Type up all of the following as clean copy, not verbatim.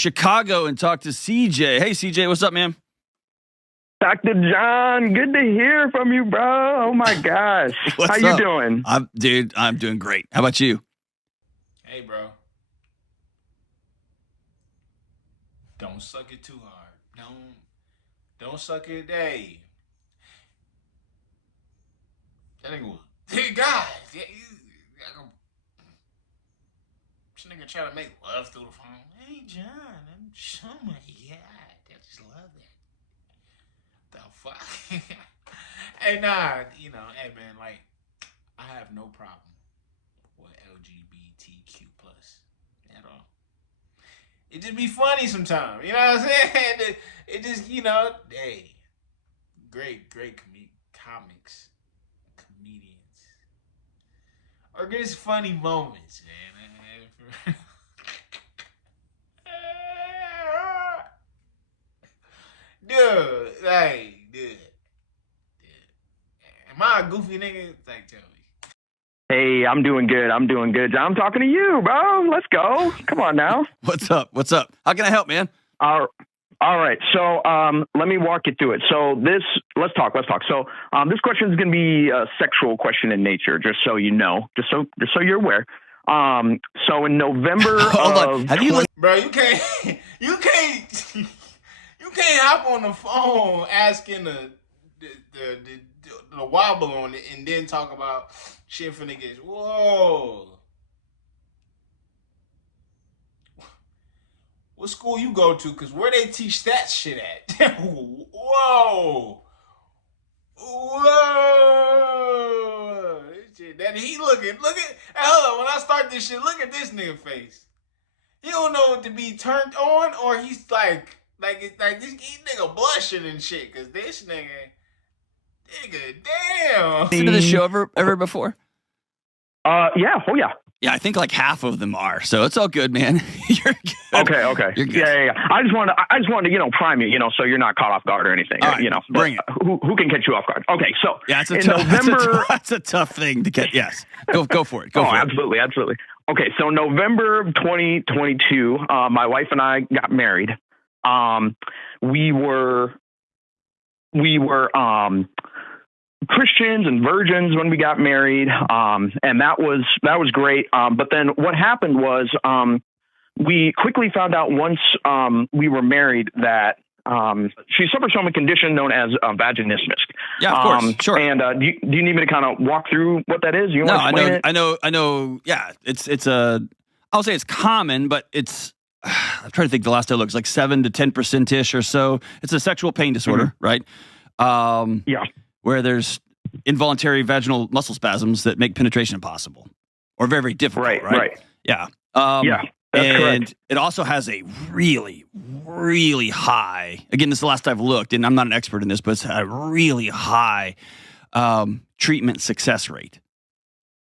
Chicago and talk to CJ. Hey, CJ, what's up, man? Dr. John, good to hear from you, bro. Oh my gosh. How you doing? I'm doing great. How about you? Hey, bro. Don't suck it too hard. Don't suck it. Hey. That nigga was, hey, God. Yeah, this nigga trying to make love through the phone. Hey, John, I'm so my God. I just love that. The fuck? Hey, nah, hey, man, like, I have no problem with LGBTQ plus at all. It just be funny sometimes, you know what I'm saying? It just, hey, great comics, comedians, or just funny moments, man. Dude, am I a goofy nigga? Like, tell me. Hey, I'm doing good. I'm John, I'm talking to you, bro. Let's go. Come on now. What's up? How can I help, man? All right. So let me walk you through it. So let's talk. So this question is going to be a sexual question in nature, just so you know, just so you're aware. So in November of have you bro, you can't hop on the phone asking the wobble on it and then talk about shit finna get. Whoa. What school you go to? Cause where they teach that shit at? Whoa. That he look at. Hold on, when I start this shit, look at this nigga face. He don't know what to be turned on, or he's like this nigga blushing and shit. Cause this nigga, damn. Listened to the show ever before? Yeah. Oh yeah. Yeah, I think like half of them are. So it's all good, man. You're good. Okay. You're good. Yeah. I just wanted to, prime you, so you're not caught off guard or anything. All right, bring it. Who can catch you off guard? Okay, so yeah, that's a tough thing to get. Yes, go for it. Absolutely. Okay, so November of 2022, my wife and I got married. We were Christians and virgins when we got married, and that was great. But then what happened was we quickly found out once we were married that she suffers from a condition known as vaginismus. Yeah, of course, sure. And do you need me to kind of walk through what that is? I know. Yeah, I'll say it's common, but it's. I'm trying to think. The last I looked, it's like 7 to 10% ish or so. It's a sexual pain disorder, right? Yeah. Where there's involuntary vaginal muscle spasms that make penetration impossible or very, very difficult, right? Yeah. Yeah, that's correct. It also has a really, really high, again, this is the last I've looked, and I'm not an expert in this, but it's a really high treatment success rate.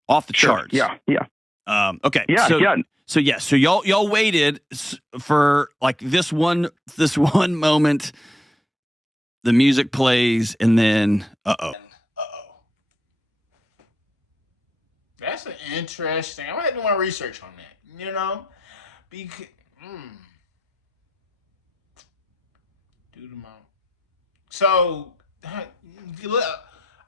Off the charts. Yeah. Okay. Yeah. So y'all waited for like this one moment. The music plays, and then That's an interesting. I'm gonna do my research on that. Because do the mount. So look,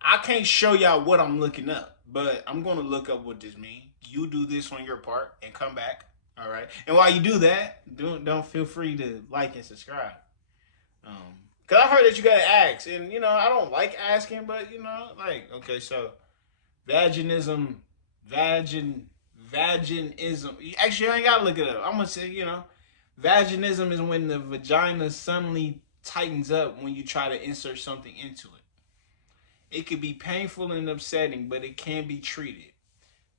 I can't show y'all what I'm looking up, but I'm gonna look up what this means. You do this on your part and come back. All right. And while you do that, don't feel free to like and subscribe. Cause I heard that you gotta ask, and I don't like asking, but okay, so vaginism. Actually, I ain't gotta look it up. I'm gonna say, vaginism is when the vagina suddenly tightens up when you try to insert something into it. It could be painful and upsetting, but it can be treated.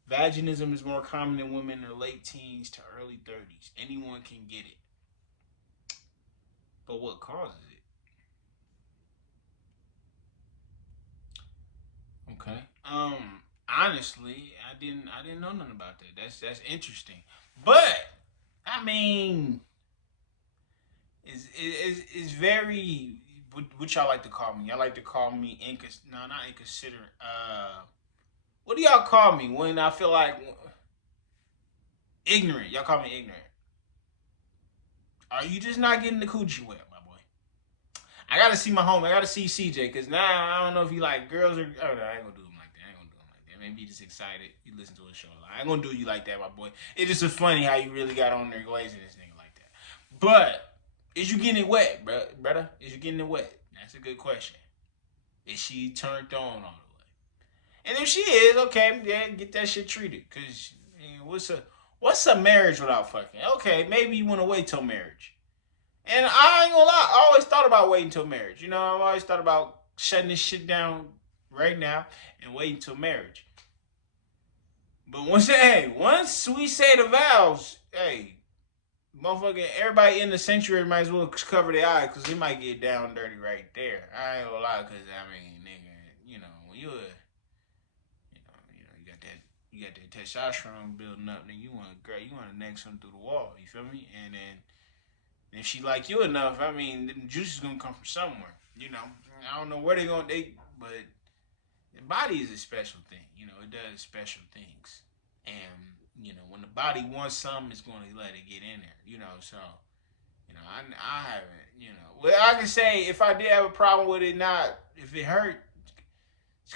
Vaginism is more common in women in their late teens to early 30s. Anyone can get it. But what causes it? Okay. Honestly, I didn't know nothing about that. That's interesting. But I mean, is very. What y'all like to call me? Y'all like to call me not inconsiderate. What do y'all call me when I feel like ignorant? Y'all call me ignorant. Are you just not getting the coochie wet, my boy? I gotta see my homie. I gotta see CJ, because now I don't know if he like girls or. Oh, no, I ain't gonna do him like that. I ain't gonna do him like that. Maybe he just excited. You listen to a show. I ain't gonna do you like that, my boy. It just was funny how you really got on there glazing this nigga like that. But is you getting it wet, brother? Is you getting it wet? That's a good question. Is she turned on all the way? And if she is, okay, yeah, get that shit treated. Cause what's a marriage without fucking? Okay, maybe you want to wait till marriage. And I ain't gonna lie, I always thought about waiting till marriage. You know, I've always thought about shutting this shit down right now and waiting till marriage. But once we say the vows, hey, motherfucking everybody in the sanctuary might as well cover their eyes, because it might get down dirty right there. I ain't gonna lie, because I mean, nigga, you know, when you got that testosterone building up, then you want to neck something through the wall. You feel me? And then if she like you enough, I mean, the juice is gonna come from somewhere. You know, I don't know where but the body is a special thing. You know, it does special things, and you know, when the body wants something, it's gonna let it get in there. You know, so you know, I haven't. You know, well, I can say if I did have a problem with it, not if it hurt.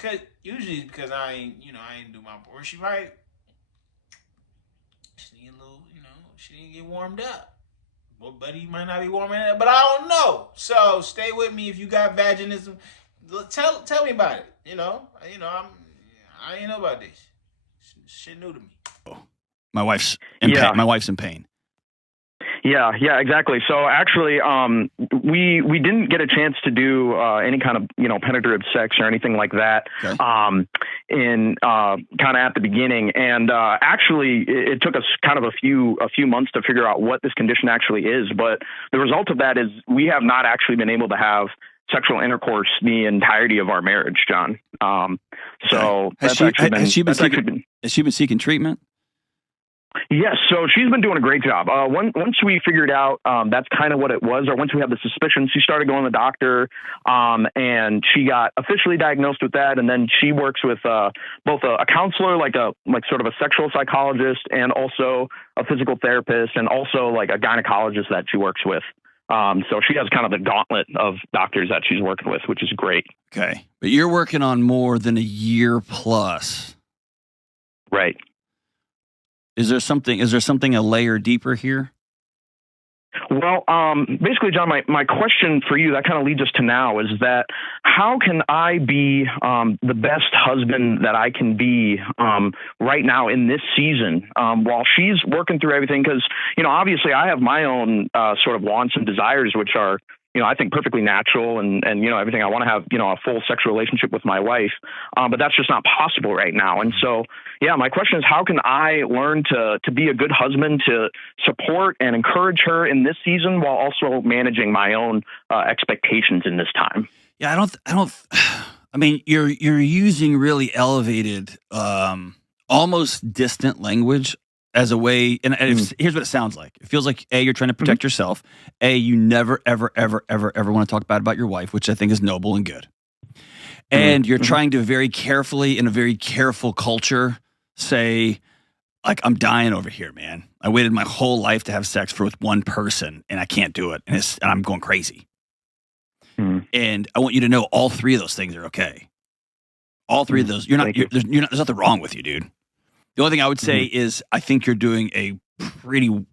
Cause usually it's because I ain't do my part. Or she need a little, she didn't get warmed up. Well, buddy, you might not be warming up, but I don't know. So stay with me if you got vaginism. Tell me about it. I ain't know about this. Shit new to me. My wife's in pain. My wife's in pain. Yeah, exactly. So actually, we didn't get a chance to do any kind of penetrative sex or anything like that. Okay. In kind of at the beginning, and actually, it took us kind of a few months to figure out what this condition actually is. But the result of that is we have not actually been able to have sexual intercourse the entirety of our marriage, John. So has she been seeking treatment? Yes, so she's been doing a great job. Once we figured out that's kind of what it was, or once we had the suspicion, she started going to the doctor, and she got officially diagnosed with that. And then she works with both a counselor, like sort of a sexual psychologist, and also a physical therapist, and also like a gynecologist that she works with. So she has kind of the gauntlet of doctors that she's working with, which is great. Okay, but you're working on more than a year plus, right? Is there something a layer deeper here? Well, basically, John, my question for you, that kind of leads us to now, is that how can I be the best husband that I can be right now in this season while she's working through everything? Because, obviously I have my own sort of wants and desires, which are, I think perfectly natural and everything. I want to have, a full sexual relationship with my wife, but that's just not possible right now. And so, my question is, how can I learn to be a good husband, to support and encourage her in this season while also managing my own expectations in this time? Yeah, I mean, you're using really elevated, almost distant language as a way, and here's what it sounds like. It feels like, A, you're trying to protect yourself. A, you never, ever, ever, ever, ever want to talk bad about your wife, which I think is noble and good. And you're trying to very carefully, in a very careful culture, say, like, I'm dying over here, man. I waited my whole life to have sex with one person, and I can't do it, and I'm going crazy. And I want you to know all three of those things are okay. All three of those, there's nothing wrong with you, dude. The only thing I would say is I think you're doing a pretty, well,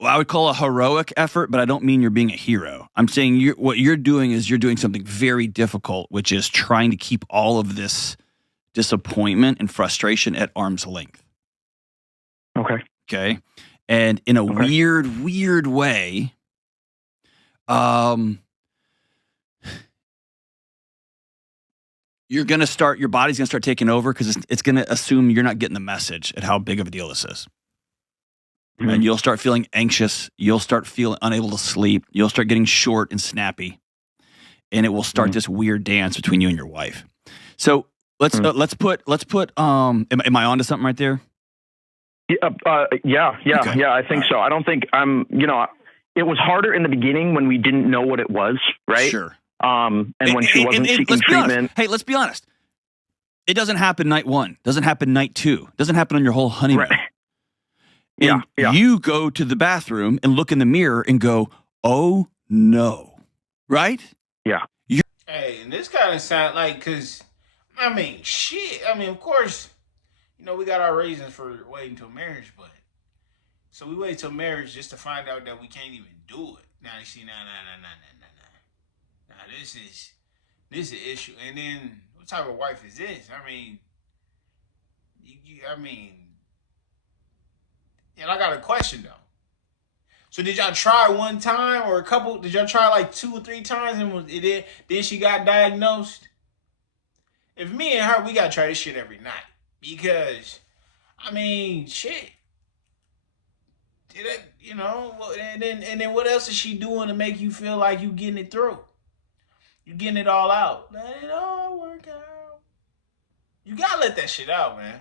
I would call a heroic effort, but I don't mean you're being a hero. I'm saying what you're doing is you're doing something very difficult, which is trying to keep all of this disappointment and frustration at arm's length. Okay. And in a weird way, your body's gonna start taking over because it's gonna assume you're not getting the message at how big of a deal this is. And you'll start feeling anxious. You'll start feeling unable to sleep. You'll start getting short and snappy, and it will start this weird dance between you and your wife. So let's put. Am I onto something right there? Yeah. I think so. I don't think I'm. It was harder in the beginning when we didn't know what it was, right? Sure. And when she wasn't seeking treatment. Hey, let's be honest. It doesn't happen night one. Doesn't happen night two. Doesn't happen on your whole honeymoon. Right. Yeah. And you go to the bathroom and look in the mirror and go, oh no. Right? Yeah. Hey, and this kind of sound like, because, I mean, shit. I mean, of course, we got our reasons for waiting till marriage, but so we wait till marriage just to find out that we can't even do it. Now you see, nah. Now this is an issue. And then what type of wife is this? I mean, and I got a question though. So did y'all try one time or a couple? Did y'all try like 2 or 3 times and then she got diagnosed? If me and her, we gotta try this shit every night because, I mean, shit. And then what else is she doing to make you feel like you getting it through? You getting it all out. Let it all work out. You gotta let that shit out, man.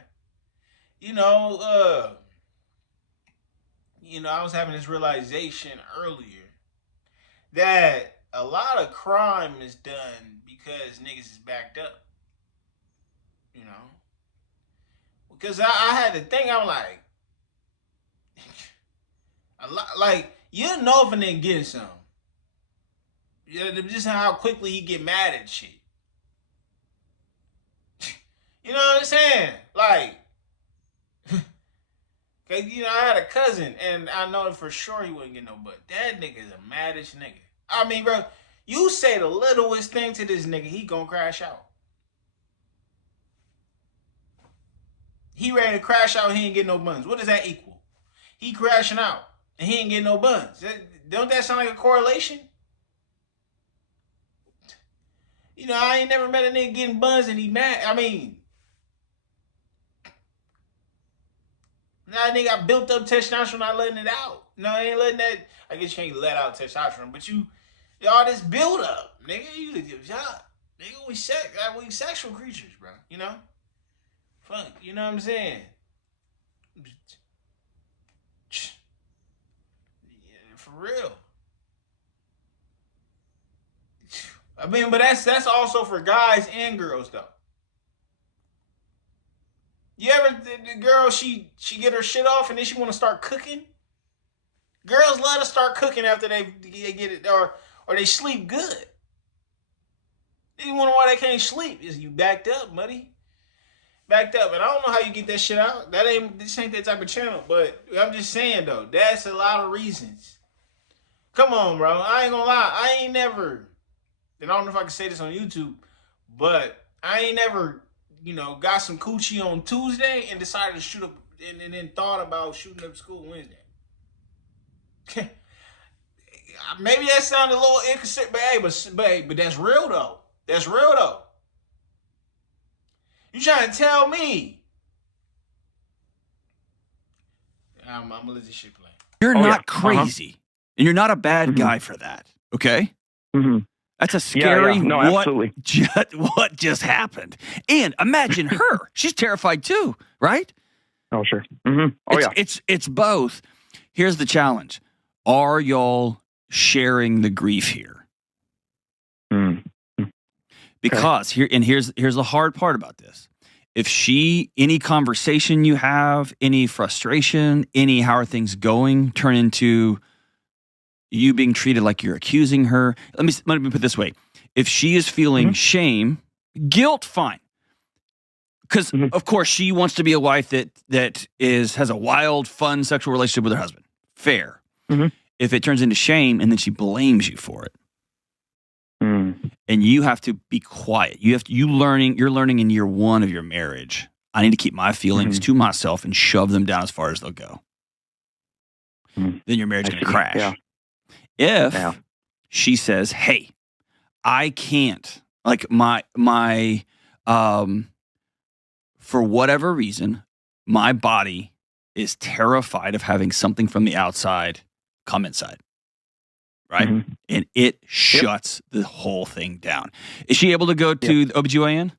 I was having this realization earlier that a lot of crime is done because niggas is backed up. Because I had to think, I'm like, a lot, like, you know if a nigga getting something. Just how quickly he get mad at shit. You know what I'm saying? Like, cause I had a cousin and I know for sure he wouldn't get no butt. That nigga is the maddest nigga. I mean, bro, you say the littlest thing to this nigga, he gonna crash out. He ready to crash out, he ain't get no buns. What does that equal? He crashing out and he ain't getting no buns. Don't that sound like a correlation? I ain't never met a nigga getting buns and he mad. I mean, now nigga got built up testosterone, not letting it out. No, I ain't letting that. I guess you can't let out testosterone, but all this build up, nigga. Nigga, we sexual creatures, bro. Fuck, you know what I'm saying? Yeah, for real. I mean, but that's also for guys and girls though. You ever the girl she get her shit off and then she want to start cooking? Girls love to start cooking after they get it or they sleep good. You wonder why they can't sleep? Is you backed up, buddy? Backed up, and I don't know how you get that shit out. This ain't that type of channel, but I'm just saying though, that's a lot of reasons. Come on, bro. I ain't gonna lie. I ain't never. And I don't know if I can say this on YouTube, but I ain't never, got some coochie on Tuesday and decided to shoot up and then thought about shooting up school Wednesday. Maybe that sounded a little inconsistent, but that's real though. That's real though. You trying to tell me? I'm gonna let this shit play. You're not crazy, and you're not a bad guy for that. Okay. Mm-hmm. That's a scary. No, absolutely. What just happened? And imagine her. She's terrified too, right? Oh, sure. Mm-hmm. Oh, It's both. Here's the challenge: are y'all sharing the grief here? Mm-hmm. Because here's the hard part about this. If any conversation you have, any frustration, any how are things going, turn into you being treated like you're accusing her. Let me put it this way. If she is feeling shame, guilt, fine. Because, of course, she wants to be a wife that has a wild, fun sexual relationship with her husband. Fair. Mm-hmm. If it turns into shame and then she blames you for it, and you have to be quiet. You're learning in year 1 of your marriage. I need to keep my feelings to myself and shove them down as far as they'll go. Then your marriage is going to crash. Yeah. If she says, "Hey, I can't, like my for whatever reason, my body is terrified of having something from the outside come inside." Right? Mm-hmm. And it shuts the whole thing down. Is she able to go to the OBGYN?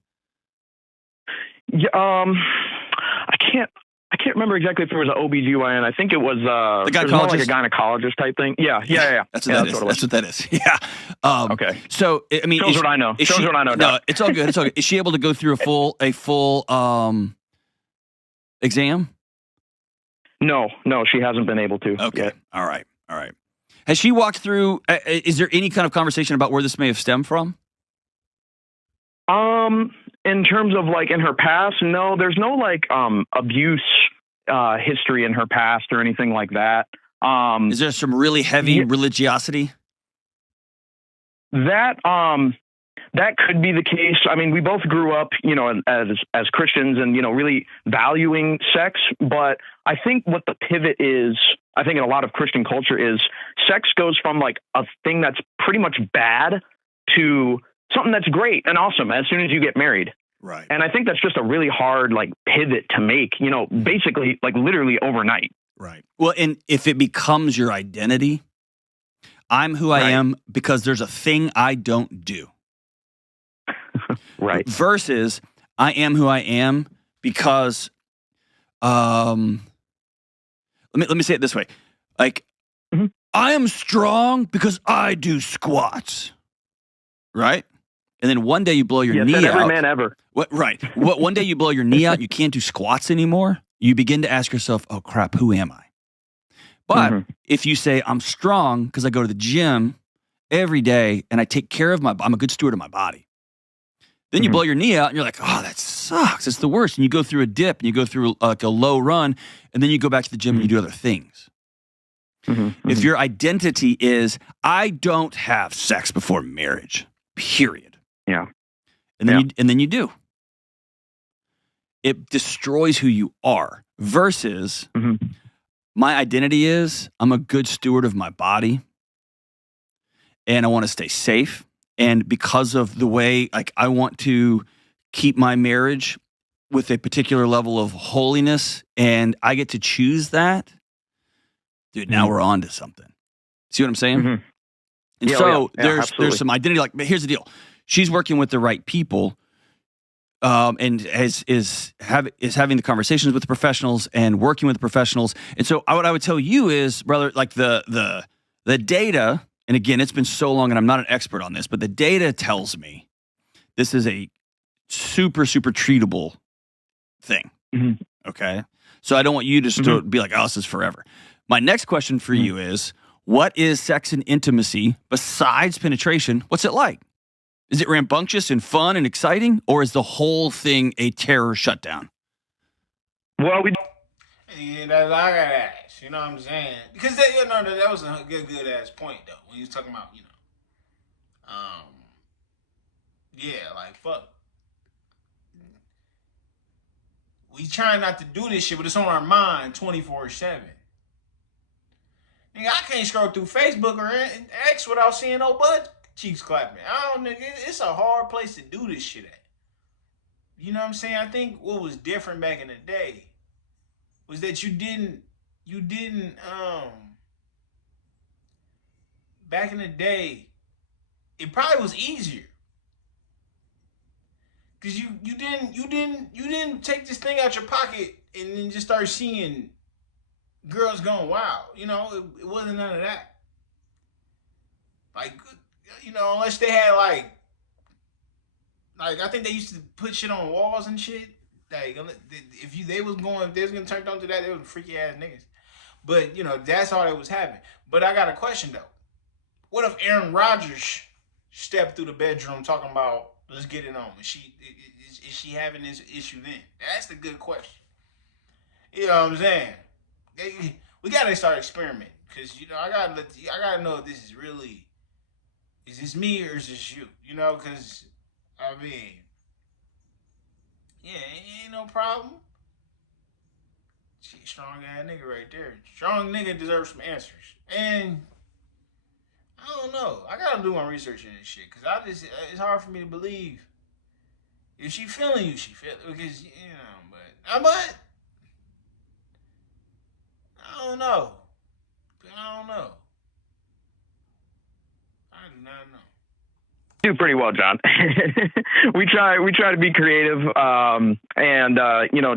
Yeah, I can't remember exactly if it was an OBGYN. I think it was the gynecologist? It was more like a gynecologist type thing. Yeah. That's what that is. Yeah. Okay. So I mean, shows what I know. Shows what I know. No, it's all good. It's all good. Is she able to go through a full exam? No, she hasn't been able to. Okay. Yet. All right. Has she walked through? Is there any kind of conversation about where this may have stemmed from? In terms of like in her past, no, there's no like abuse history in her past or anything like that. Is there some really heavy religiosity? That could be the case. I mean, we both grew up, as Christians and, really valuing sex. But I think what the pivot is, I think in a lot of Christian culture is sex goes from like a thing that's pretty much bad to something that's great and awesome as soon as you get married. Right. And I think that's just a really hard like pivot to make, basically like literally overnight. Right. Well, and if it becomes your identity, I'm who I am because there's a thing I don't do. Right. Versus I am who I am because let me say it this way. Like I am strong because I do squats. Right? And then one day you blow your knee out. Every man ever. What right. One day you blow your knee out, you can't do squats anymore. You begin to ask yourself, "Oh crap, who am I?" But if you say I'm strong because I go to the gym every day and I take care of I'm a good steward of my body. Then you blow your knee out and you're like, oh, that sucks. It's the worst. And you go through a dip and you go through like a low run and then you go back to the gym and you do other things. If your identity is, I don't have sex before marriage, period. Yeah. And then you do. It destroys who you are versus my identity is I'm a good steward of my body and I want to stay safe. And because of the way, like, I want to keep my marriage with a particular level of holiness and I get to choose that, dude, now we're on to something. See what I'm saying? And so there's some identity, like, but here's the deal. She's working with the right people and is having the conversations with the professionals and working with the professionals. And so what I would tell you is, brother, like the data, and again, it's been so long and I'm not an expert on this, but the data tells me this is a super, super treatable thing. Okay? So I don't want you just to be like, oh, this is forever. My next question for you is, what is sex and intimacy besides penetration? What's it like? Is it rambunctious and fun and exciting, or is the whole thing a terror shutdown? Well, I gotta ask, you know what I'm saying? Because that was a good ass point though. When you was talking about, like fuck. We trying not to do this shit, but it's on our mind 24/7. Nigga, I can't scroll through Facebook or X without seeing no butt cheeks clapping. It's a hard place to do this shit at. You know what I'm saying? I think what was different back in the day was that you didn't back in the day, it probably was easier. Cause you didn't take this thing out your pocket and then just start seeing girls going wild. It wasn't none of that. Like, unless they had like I think they used to put shit on walls and shit. Like, if they was gonna turn on to that, they was freaky ass niggas. But that's all that was happening. But I got a question though. What if Aaron Rodgers stepped through the bedroom talking about let's get it on? Is she having this issue then? That's the good question. You know what I'm saying? We gotta start experimenting because I gotta know if this is really, is this me or is this you? Because I mean, yeah, ain't no problem. She strong ass nigga right there. Strong nigga deserves some answers. And I don't know. I gotta do my research in this shit because it's hard for me to believe if she feeling you. She feel because but I don't know. I do not know. do pretty well, John. we try to be creative, and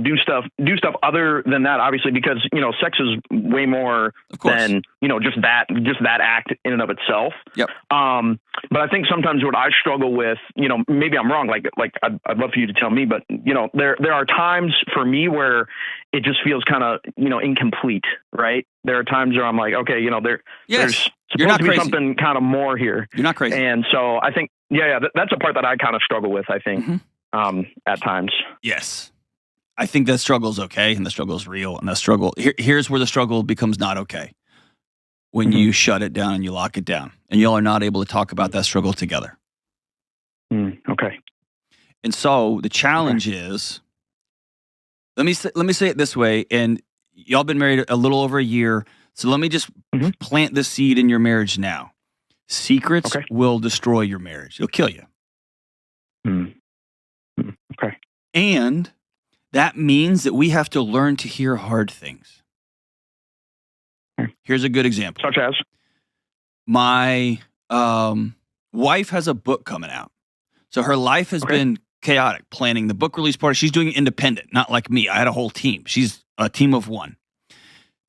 do stuff other than that, obviously, because sex is way more than just that act in and of itself. Yep. But I think sometimes what I struggle with, maybe I'm wrong. Like I'd love for you to tell me, but there are times for me where it just feels kind of incomplete, right? There are times where I'm like, okay, there's supposed to be something kind of more here. You're not crazy. And so I think, that's a part that I kind of struggle with, I think, at times. Yes. I think that struggle is okay, and the struggle is real, and the struggle, here's where the struggle becomes not okay. When you shut it down and you lock it down, and y'all are not able to talk about that struggle together. Okay. And so the challenge is, let me say it this way, and y'all been married a little over a year, so let me just plant the seed in your marriage now. Secrets will destroy your marriage. It'll kill you. Okay. And that means that we have to learn to hear hard things. Here's a good example. Such as? My wife has a book coming out. So her life has been chaotic, planning the book release party. She's doing it independent, not like me. I had a whole team. She's a team of one.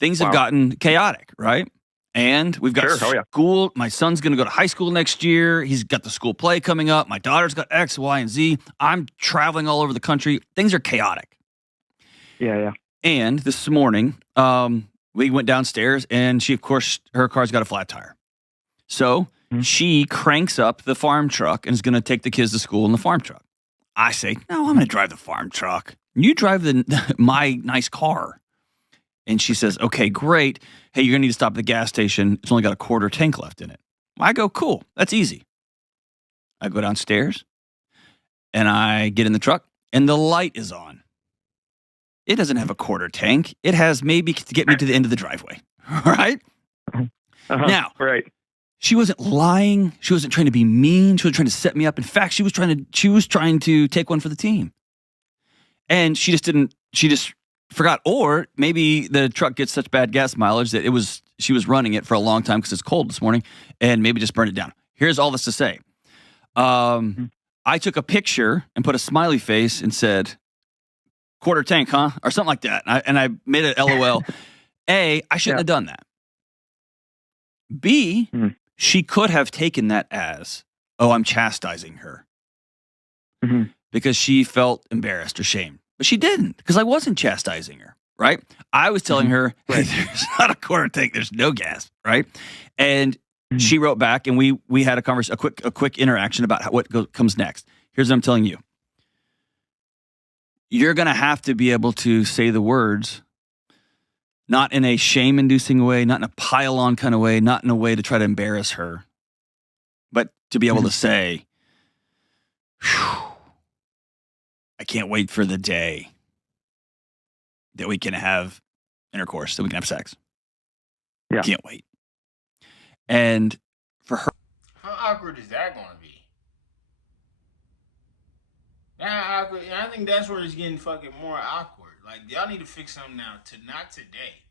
Things have gotten chaotic, right? And we've got school. My son's going to go to high school next year. He's got the school play coming up. My daughter's got X, Y, and Z. I'm traveling all over the country. Things are chaotic. Yeah. And this morning, we went downstairs, and she, of course, her car's got a flat tire. So she cranks up the farm truck and is going to take the kids to school in the farm truck. I say, no, I'm going to drive the farm truck. You drive my nice car. And she says, okay, great. Hey, you're going to need to stop at the gas station. It's only got a quarter tank left in it. I go, cool. That's easy. I go downstairs, and I get in the truck, and the light is on. It doesn't have a quarter tank. It has maybe to get me to the end of the driveway. Right? Now, she wasn't lying. She wasn't trying to be mean. She wasn't trying to set me up. In fact, she was trying to take one for the team. And she just forgot. Or maybe the truck gets such bad gas mileage that she was running it for a long time because it's cold this morning, and maybe just burned it down. Here's all this to say. I took a picture and put a smiley face and said, quarter tank, huh? Or something like that. And I made it LOL. A, I shouldn't have done that. B, she could have taken that as, oh, I'm chastising her. Because she felt embarrassed or shamed. But she didn't, because I wasn't chastising her, right? I was telling her, hey, there's not a quarter tank, there's no gas, right? And she wrote back, and we had a quick interaction about what comes next. Here's what I'm telling you. You're going to have to be able to say the words, not in a shame-inducing way, not in a pile-on kind of way, not in a way to try to embarrass her, but to be able to say, I can't wait for the day that we can have intercourse, that we can have sex. Yeah. Can't wait. And for her. How awkward is that going to be? How awkward? I think that's where it's getting fucking more awkward. Like, y'all need to fix something now. Not today.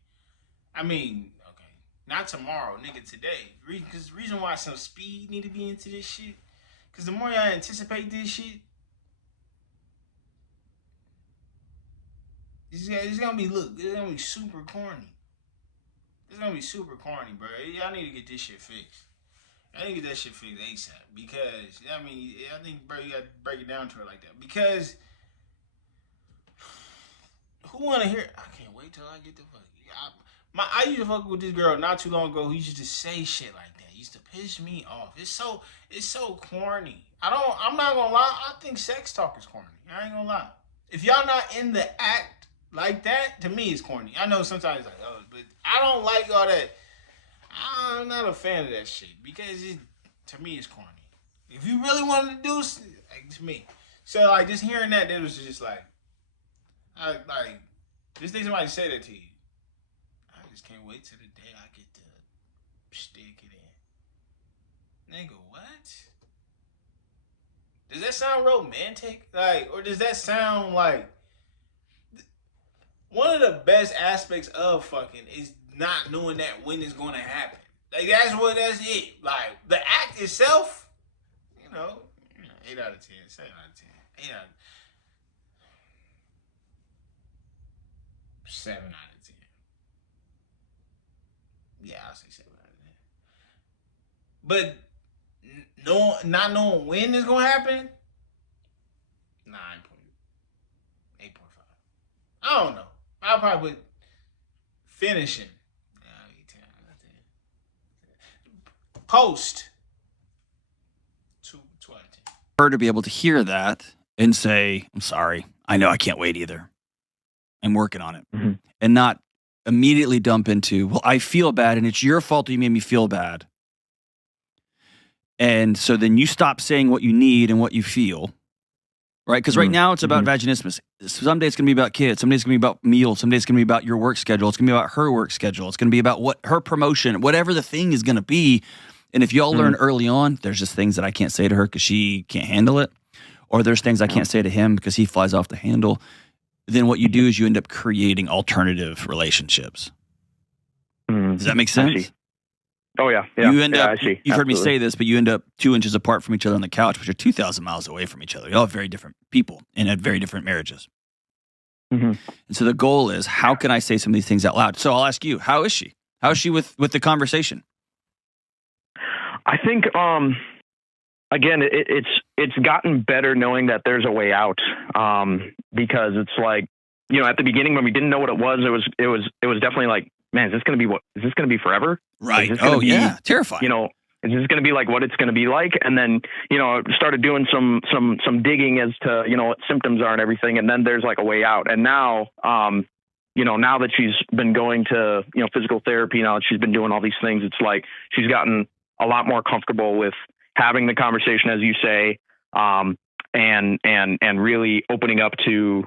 I mean, okay. Not tomorrow, nigga, today. Because the reason why some speed need to be into this shit, because the more y'all anticipate this shit, it's gonna be super corny. It's gonna be super corny, bro. Y'all need to get this shit fixed. I need to get that shit fixed ASAP. Because, I think, bro, you gotta break it down to her like that. Because who wanna hear? I can't wait till I get the fuck. I used to fuck with this girl not too long ago who used to say shit like that. It used to piss me off. It's so corny. I'm not gonna lie. I think sex talk is corny. I ain't gonna lie. If y'all not in the act like that, to me, it's corny. I know sometimes it's like, oh, but I don't like all that. I'm not a fan of that shit because to me, it's corny. If you really wanted to do, like, to me. So, like, just hearing that, it was just like, just think somebody say that to you. I just can't wait till the day I get to stick it in. Nigga, what? Does that sound romantic? Like, or does that sound like one of the best aspects of fucking is not knowing that when it's going to happen. Like, that's it. Like, the act itself, 8 out of 10, 7 out of 10, 8 out of 7 out of 10. Yeah, I'll say 7 out of 10. But not knowing when it's gonna happen, 8.5. I don't know. I'll probably put finishing. 10 out of 10. Post. 2 out of 10. Her to be able to hear that and say, I'm sorry, I know I can't wait either. I'm working on it. Mm-hmm. And not immediately dump into, well, I feel bad and it's your fault that you made me feel bad. And so then you stop saying what you need and what you feel, right? Because right now it's about vaginismus. Someday it's going to be about kids. Someday it's going to be about meals. Someday it's going to be about your work schedule. It's going to be about her work schedule. It's going to be about what her promotion, whatever the thing is going to be. And if y'all learn early on, there's just things that I can't say to her because she can't handle it. Or there's things I can't say to him because he flies off the handle. Then what you do is you end up creating alternative relationships. Does that make sense? Oh, yeah. You end up, I see. You've heard me say this, but you end up 2 inches apart from each other on the couch, but you're 2,000 miles away from each other. You're all very different people and had very different marriages. And so the goal is, how can I say some of these things out loud? So I'll ask you, how is she? How is she with the conversation? I think, again, it's gotten better knowing that there's a way out. Because it's like, at the beginning when we didn't know what it was definitely like, man, is this going to be forever? Right. Oh, yeah. Terrifying. Is this going to be like what it's going to be like? And then, started doing some digging as to, what symptoms are and everything. And then there's like a way out. And now, now that she's been going to, physical therapy, now that she's been doing all these things, it's like she's gotten a lot more comfortable with having the conversation, as you say, and really opening up to,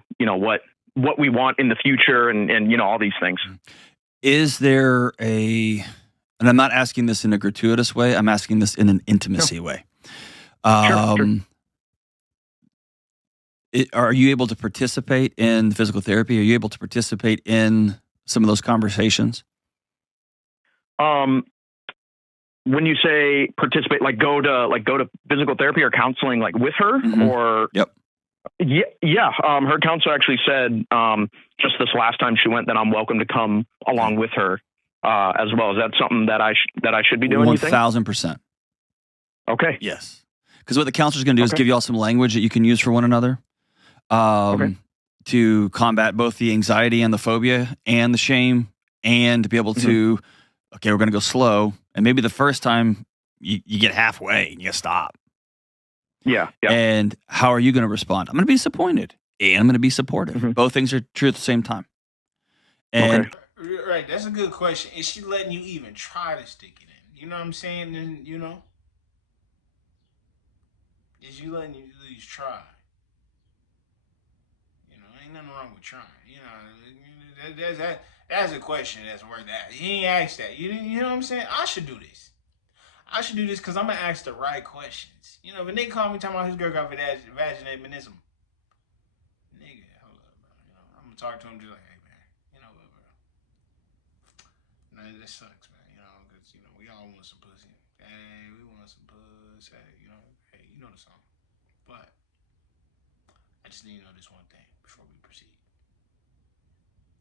what we want in the future and all these things. Is there and I'm not asking this in a gratuitous way, I'm asking this in an intimacy way. Sure. Are you able to participate in physical therapy? Are you able to participate in some of those conversations? When you say participate, like go to physical therapy or counseling, like with her, or Yep. Yeah. Her counselor actually said just this last time she went that I'm welcome to come along with her as well. Is that something that I should be doing? 1,000%. Okay. Yes, because what the counselor's going to do is give you all some language that you can use for one another to combat both the anxiety and the phobia and the shame, and to be able to, okay, we're going to go slow, and maybe the first time you get halfway and you stop. Yeah. And how are you going to respond? I'm going to be disappointed and I'm going to be supportive. Both things are true at the same time. And Right, that's a good question. Is she letting you even try to stick it in? You know what I'm saying? And is you letting you at least try? Ain't nothing wrong with trying. That's a question that's worth that. He ain't asked that. You know what I'm saying? I should do this. Because I'm going to ask the right questions. If a nigga call me talking about his girl got vaginism, nigga, hold up, bro. I'm going to talk to him just like, hey, man, you know what, bro? That sucks, man. Because, we all want some pussy. Hey, we want some pussy. Hey, you know the song. But I just need to know this one thing before we proceed.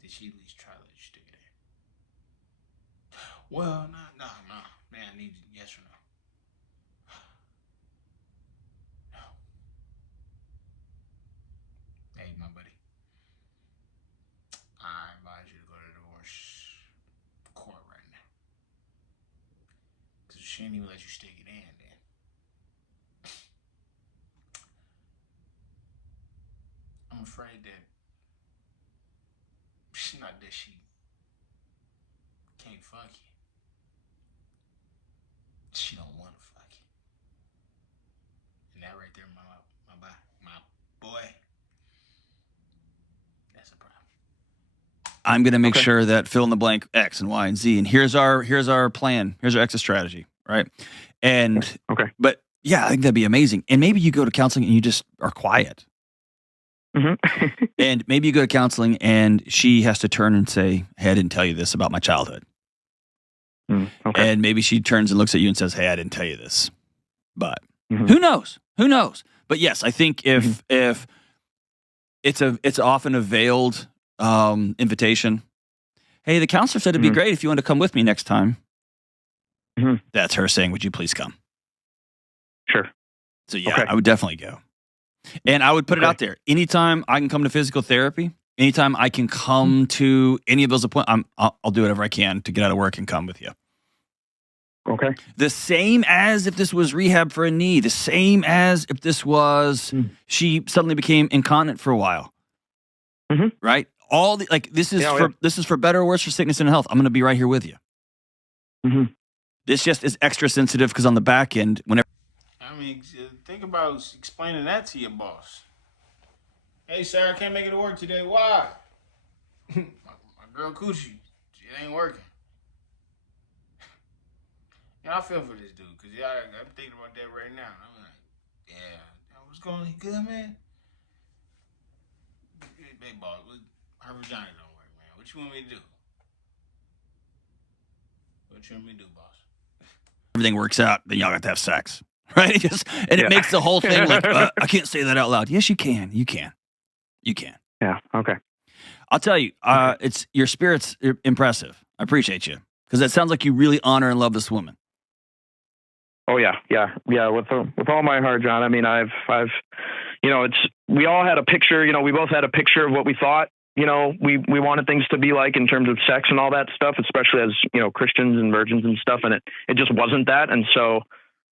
Did she at least try to let you stick it in? Well, no. Man, I need yes or no. No. Hey, my buddy. I advise you to go to the divorce court right now. Because she ain't even let you stick it in, then. I'm afraid that it's not that she can't fuck you. She don't want to fuck you. And that right there, my boy, that's a problem. I'm going to make sure that fill in the blank X and Y and Z. And here's our plan. Here's our exit strategy, right? And but yeah, I think that'd be amazing. And maybe you go to counseling and you just are quiet. And maybe you go to counseling and she has to turn and say, hey, I didn't tell you this about my childhood. And maybe she turns and looks at you and says, hey, I didn't tell you this. But Who knows? Who knows? But yes, I think if it's often a veiled invitation. Hey, the counselor said it'd be great if you want to come with me next time. That's her saying, would you please come? Sure. So yeah, I would definitely go. And I would put it out there. Anytime I can come to physical therapy, anytime I can come to any of those appointments, I'll do whatever I can to get out of work and come with you. Okay. The same as if this was rehab for a knee. The same as if this was she suddenly became incontinent for a while. Right? All the this is for better or worse for sickness and health. I'm going to be right here with you. This just is extra sensitive because on the back end, whenever. I mean, think about explaining that to your boss. Hey, sir, I can't make it to work today. Why? my girl Coochie, it ain't working. Yeah, I feel for this dude because I'm thinking about that right now. I'm like, yeah, what's going on? You good, man? Hey, boss, her vagina don't work, man. What you want me to do? What you want me to do, boss? Everything works out, then y'all got to have sex, right? It makes the whole thing like I can't say that out loud. Yes, you can. You can. Yeah. Okay. I'll tell you, it's your spirit's impressive. I appreciate you because it sounds like you really honor and love this woman. Oh yeah. With all my heart, John. I mean, I've, we all had a picture. We both had a picture of what we thought. We wanted things to be like in terms of sex and all that stuff, especially as Christians and virgins and stuff. And it just wasn't that. And so,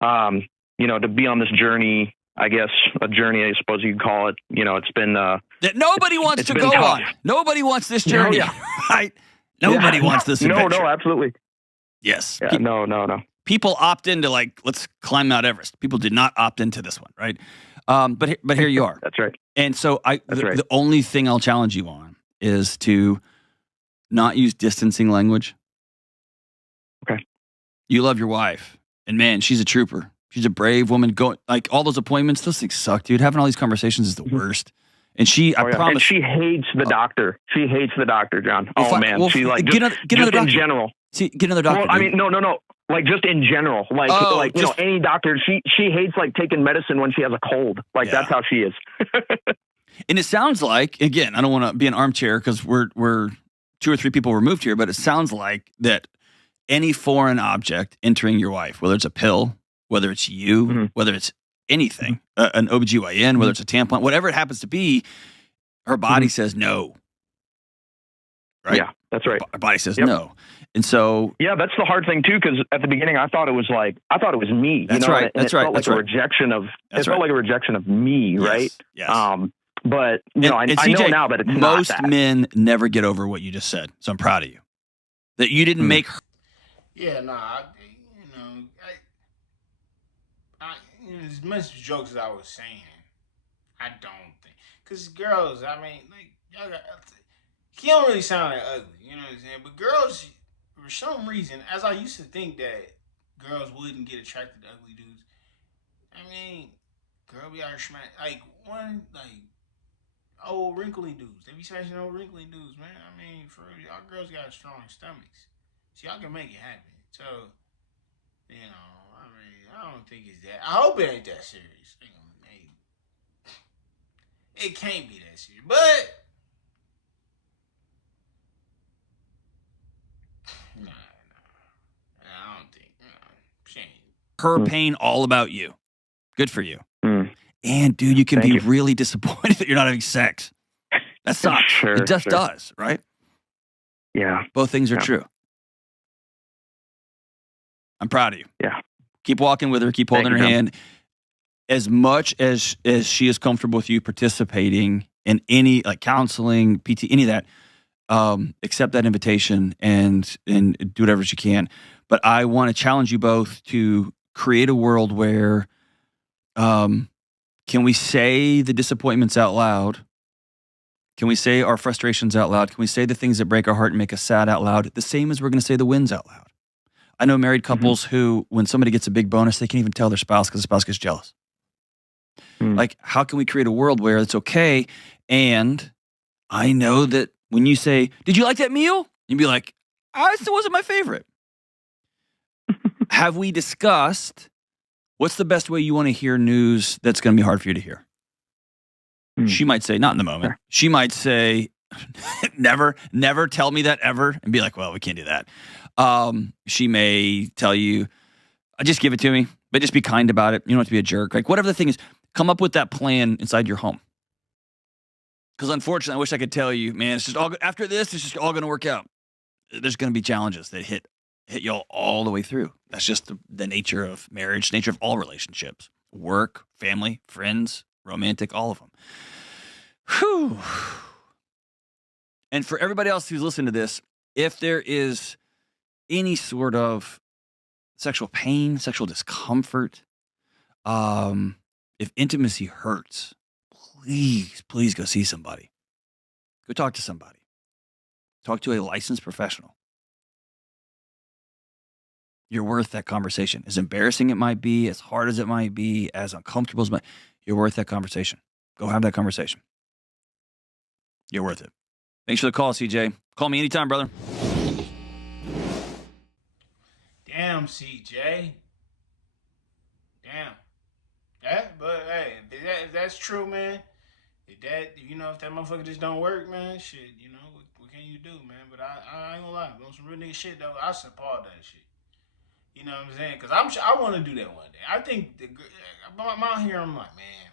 to be on this journey, I guess a journey, I suppose you could call it. It's been that nobody wants to go tough. on. Nobody wants this journey, right? Nobody wants this adventure. No, absolutely. Yes. Yeah, no. People opt into let's climb Mount Everest. People did not opt into this one, right? But here you are. That's right. And so the only thing I'll challenge you on is to not use distancing language. Okay. You love your wife, and man, she's a trooper. She's a brave woman. All those appointments, those things suck, dude. Having all these conversations is the worst. And I promise. And she hates the doctor. She hates the doctor, John. Man. She get another doctor. In general. See, get another doctor. Well, I mean, no. Like just in general, any doctor, she hates taking medicine when she has a cold. That's how she is. And it sounds like, again, I don't want to be an armchair because we're 2 or 3 people removed here, but it sounds like that any foreign object entering your wife, whether it's a pill, whether it's you, whether it's anything, an OBGYN, whether it's a tampon, whatever it happens to be, her body says no. Right? Yeah, that's right. Her body says no. And so, yeah, that's the hard thing too. Because at the beginning, I thought it was me. That's right. It felt like a rejection of me, right? Yes. But I know now that it's not most that. men never get over what you just said. So I'm proud of you that you didn't make her. Yeah, as much jokes as I was saying, I don't think because girls, I mean, y'all got. He don't really sound ugly, you know what I'm saying? But girls, for some reason, as I used to think that girls wouldn't get attracted to ugly dudes, I mean, girl be out here smack old wrinkly dudes. They be smashing old wrinkly dudes, man. I mean, for real, y'all girls got strong stomachs, so y'all can make it happen. So, I don't think it's that. I hope it ain't that serious. It can't be that serious, but. Nah, I don't think. She ain't. Her pain all about you. Good for you. And dude, you can be really disappointed that you're not having sex. That sucks. It just does, right? Yeah. Both things are true. I'm proud of you. Yeah. Keep walking with her. Keep holding her hand. As much as she is comfortable with you participating in any counseling, PT, any of that. Accept that invitation and do whatever you can. But I want to challenge you both to create a world where can we say the disappointments out loud? Can we say our frustrations out loud? Can we say the things that break our heart and make us sad out loud? The same as we're going to say the wins out loud. I know married couples who, when somebody gets a big bonus, they can't even tell their spouse because the spouse gets jealous. How can we create a world where it's okay? And I know that when you say, did you like that meal? You'd be like, it still wasn't my favorite. Have we discussed What's the best way you want to hear news that's going to be hard for you to hear? She might say, not in the moment. Sure. She might say, never tell me that ever, and be like, well, we can't do that. She may tell you, just give it to me, but just be kind about it. You don't have to be a jerk. Like, whatever the thing is, come up with that plan inside your home. Because unfortunately, I wish I could tell you, man, it's just all after this, it's just all going to work out. There's going to be challenges that hit y'all all the way through. That's just the nature of marriage, nature of all relationships, work, family, friends, romantic, all of them. Whew. And for everybody else who's listening to this, if there is any sort of sexual pain, sexual discomfort, if intimacy hurts, please go see somebody. Go talk to somebody. Talk to a licensed professional. You're worth that conversation. As embarrassing it might be, as hard as it might be, as uncomfortable as it might, you're worth that conversation. Go have that conversation. You're worth it. Thanks for the call, CJ. Call me anytime, brother. Damn, CJ. Damn. But hey, if that's true, man. If that motherfucker just don't work, man, shit, what can you do, man? But I ain't gonna lie, on some real nigga shit though, I support that shit. You know what I'm saying? Because I want to do that one day. I think I'm out here, I'm like, man,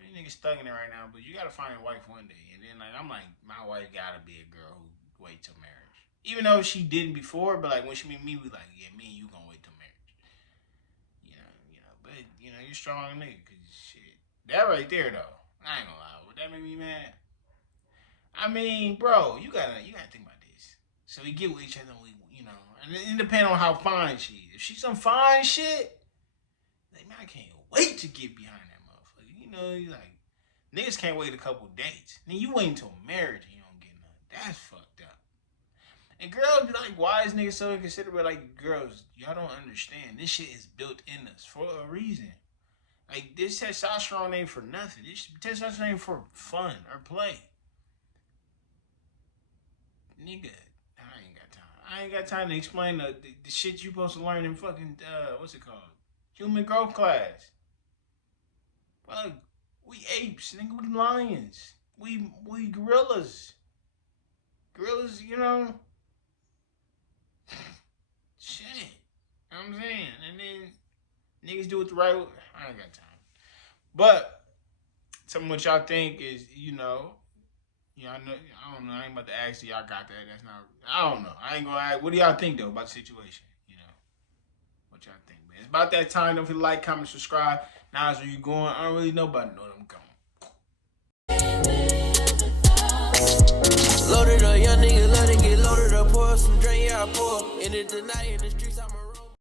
these niggas stuck in it right now, but you gotta find a wife one day. And then I'm like, my wife gotta be a girl who wait till marriage. Even though she didn't before, but like when she meet me, we like, yeah, me and you gonna wait till marriage. But you're strong nigga, cause shit. That right there though, I ain't gonna lie, would that make me mad? I mean, bro, you gotta think about this. So we get with each other, and it depends on how fine she is. If she's some fine shit, like, man, I can't wait to get behind that motherfucker. Like, niggas can't wait a couple dates. Then you wait until marriage and you don't get nothing. That's fucked up. And girls be like, why is niggas so inconsiderate? Like, girls, y'all don't understand. This shit is built in us for a reason. Like, this testosterone ain't for nothing. This testosterone ain't for fun or play. Nigga, I ain't got time to explain the shit you supposed to learn in fucking, what's it called? Human growth class. Well, we apes, nigga, we lions. We gorillas. Gorillas, shit. You know what I'm saying? And then niggas do it the right way. I ain't got time. But tell me what y'all think is, I don't know. I ain't about to ask you. Y'all got that. That's not. I don't know. I ain't gonna ask. What do y'all think though about the situation? What y'all think, man? It's about that time. Don't forget to like, comment, subscribe. Now is where you going. I don't really know, but I know that I'm going. Loaded up, young niggas, let it get loaded up. Pour some drink, yeah, I pour. In it tonight in the streets, I'm